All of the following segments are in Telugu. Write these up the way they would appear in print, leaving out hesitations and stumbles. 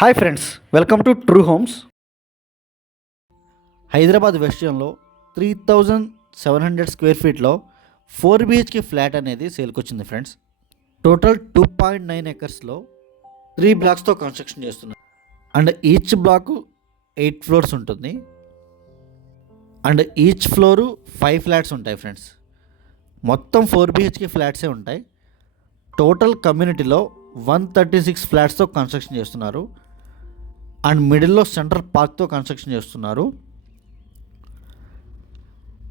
Hi friends, welcome to true homes. Hyderabad west జోన్లో 3700 స్క్వేర్ ఫీట్లో 4 BHK ఫ్లాట్ అనేది సేల్కి వచ్చింది ఫ్రెండ్స్. టోటల్ 2.9 ఎకర్స్లో 3 బ్లాక్స్తో కన్స్ట్రక్షన్ చేస్తున్నారు. అండ్ ఈచ్ బ్లాక్ 8 ఫ్లోర్స్ ఉంటుంది. అండ్ ఈచ్ ఫ్లోరు 5 ఫ్లాట్స్ ఉంటాయి ఫ్రెండ్స్. మొత్తం 4 BHK ఫ్లాట్సే ఉంటాయి. టోటల్ కమ్యూనిటీలో 136 ఫ్లాట్స్తో కన్స్ట్రక్షన్ చేస్తున్నారు. అండ్ మిడిల్లో సెంట్రల్ పార్క్తో కన్స్ట్రక్షన్ చేస్తున్నారు.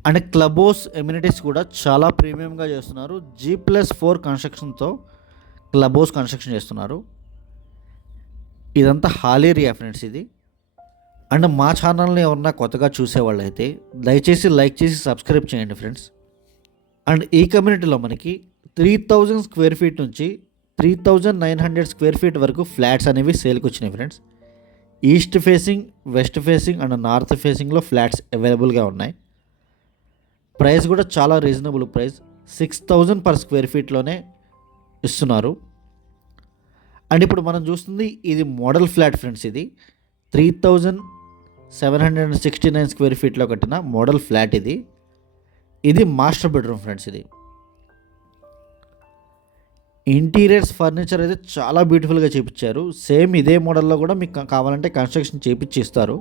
అండ్ క్లబ్ హౌస్ ఎమ్యూనిటీస్ కూడా చాలా ప్రీమియంగా చేస్తున్నారు. G+4 కన్స్ట్రక్షన్తో క్లబ్ హౌస్ కన్స్ట్రక్షన్ చేస్తున్నారు. ఇదంతా హాల్ ఏరియా ఫ్రెండ్స్ ఇది. అండ్ మా ఛానల్ని ఎవరన్నా కొత్తగా చూసేవాళ్ళు అయితే దయచేసి లైక్ చేసి సబ్స్క్రైబ్ చేయండి ఫ్రెండ్స్. అండ్ ఈ కమ్యూనిటీలో మనకి 3000 స్క్వేర్ ఫీట్ నుంచి 3900 స్క్వేర్ ఫీట్ వరకు ఫ్లాట్స్ అనేవి సేల్కి వచ్చినాయి friends. East facing, west facing and north ఫేసింగ్లో ఫ్లాట్స్ అవైలబుల్గా ఉన్నాయి. ప్రైస్ కూడా చాలా రీజనబుల్ ప్రైస్, 6000 పర్ స్క్వేర్ ఫీట్లోనే ఇస్తున్నారు. అండ్ ఇప్పుడు మనం చూస్తుంది ఇది మోడల్ ఫ్లాట్ ఫ్రెండ్స్. ఇది 3769 స్క్వేర్ ఫీట్లో కట్టిన మోడల్ ఫ్లాట్ ఇది. ఇది మాస్టర్ బెడ్రూమ్ ఫ్రెండ్స్. ఇది ఇంటీరియర్స్ ఫర్నిచర్ అయితే చాలా బ్యూటిఫుల్గా చేయించారు. సేమ్ ఇదే మోడల్లో కూడా మీకు కావాలంటే కన్స్ట్రక్షన్ చేయించి ఇస్తారు.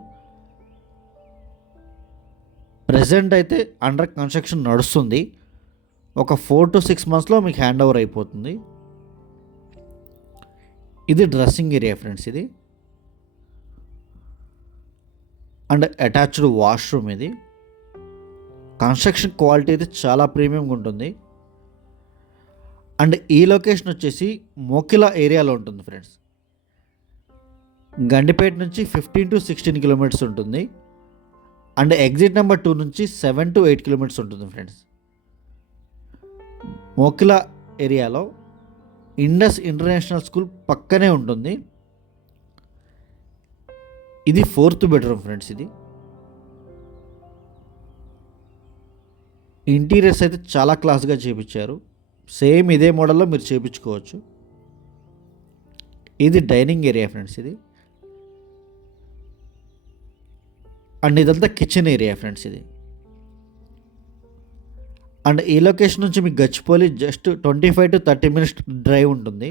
ప్రజెంట్ అయితే అండర్ కన్స్ట్రక్షన్ నడుస్తుంది. ఒక 4 to 6 monthsలో మీకు హ్యాండ్ ఓవర్ అయిపోతుంది. ఇది డ్రెస్సింగ్ ఏరియా ఫ్రెండ్స్. ఇది అండ్ అటాచ్డ్ వాష్రూమ్. ఇది కన్స్ట్రక్షన్ క్వాలిటీ అయితే చాలా ప్రీమియంగా ఉంటుంది. అండ్ ఈ లొకేషన్ వచ్చేసి మోకిలా ఏరియాలో ఉంటుంది ఫ్రెండ్స్. గండిపేట నుంచి 15 to 16 కిలోమీటర్స్ ఉంటుంది. అండ్ ఎగ్జిట్ నెంబర్ 2 నుంచి 7 to 8 కిలోమీటర్స్ ఉంటుంది ఫ్రెండ్స్. మోకిలా ఏరియాలో ఇండస్ ఇంటర్నేషనల్ స్కూల్ పక్కనే ఉంటుంది. ఇది 4th బెడ్రూమ్ ఫ్రెండ్స్. ఇది ఇంటీరియర్స్ అయితే చాలా క్లాస్గా చేయించారు. సేమ్ ఇదే మోడల్లో మీరు చేయించుకోవచ్చు. ఇది డైనింగ్ ఏరియా ఫ్రెండ్స్. ఇది అండ్ ఇదంతా కిచెన్ ఏరియా ఫ్రెండ్స్. ఇది అండ్ ఈ లొకేషన్ నుంచి మీకు Gachibowli just 25 to 30 minutes drive ఉంటుంది.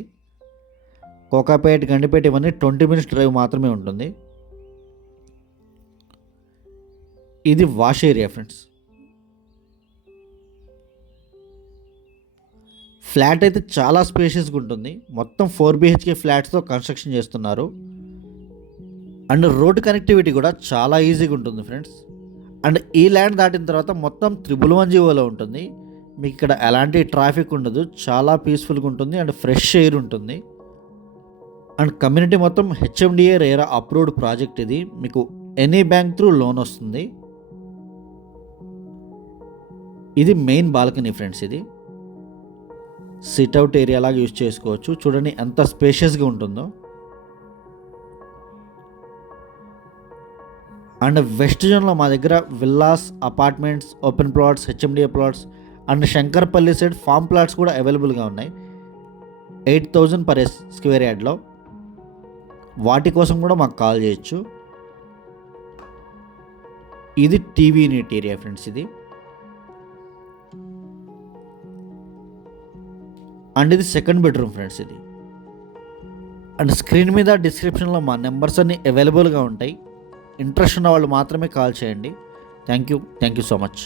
కోకాపేట, గండిపేట ఇవన్నీ 20 minutes డ్రైవ్ మాత్రమే ఉంటుంది. ఇది వాష్ ఏరియా ఫ్రెండ్స్. ఫ్లాట్ అయితే చాలా స్పేషియస్గా ఉంటుంది. మొత్తం 4 BHK ఫ్లాట్స్తో కన్స్ట్రక్షన్ చేస్తున్నారు. అండ్ రోడ్ కనెక్టివిటీ కూడా చాలా ఈజీగా ఉంటుంది ఫ్రెండ్స్. అండ్ ఈ ల్యాండ్ దాటిన తర్వాత మొత్తం 111 ఉంటుంది. మీకు ఇక్కడ ఎలాంటి ట్రాఫిక్ ఉండదు, చాలా పీస్ఫుల్గా ఉంటుంది అండ్ ఫ్రెష్ ఎయిర్ ఉంటుంది. అండ్ కమ్యూనిటీ మొత్తం HMDA రేరా అప్రూవ్డ్ ప్రాజెక్ట్. ఇది మీకు ఎనీ బ్యాంక్ త్రూ లోన్ వస్తుంది. ఇది మెయిన్ బాల్కనీ ఫ్రెండ్స్. ఇది సిట్అవుట్ ఏరియా లాగా యూజ్ చేసుకోవచ్చు. చూడండి ఎంత స్పేషియస్గా ఉంటుందో. అండ్ వెస్ట్ జోన్లో మా దగ్గర villas, apartments, open plots, HMDA plots and Shankarpally side farm plots కూడా అవైలబుల్గా ఉన్నాయి 8000 per స్క్వేర్ యార్డ్లో. వాటి కోసం కూడా మాకు కాల్ చేయొచ్చు. ఇది టీవీ యూనిట్ ఏరియా ఫ్రెండ్స్. ఇది అండ్ ఇది 2nd బెడ్రూమ్ ఫ్రెండ్స్. ఇది అండ్ స్క్రీన్ మీద డిస్క్రిప్షన్లో మా నెంబర్స్ అన్నీ అవైలబుల్గా ఉంటాయి. ఇంట్రెస్ట్ ఉన్న వాళ్ళు మాత్రమే కాల్ చేయండి. Thank you so much.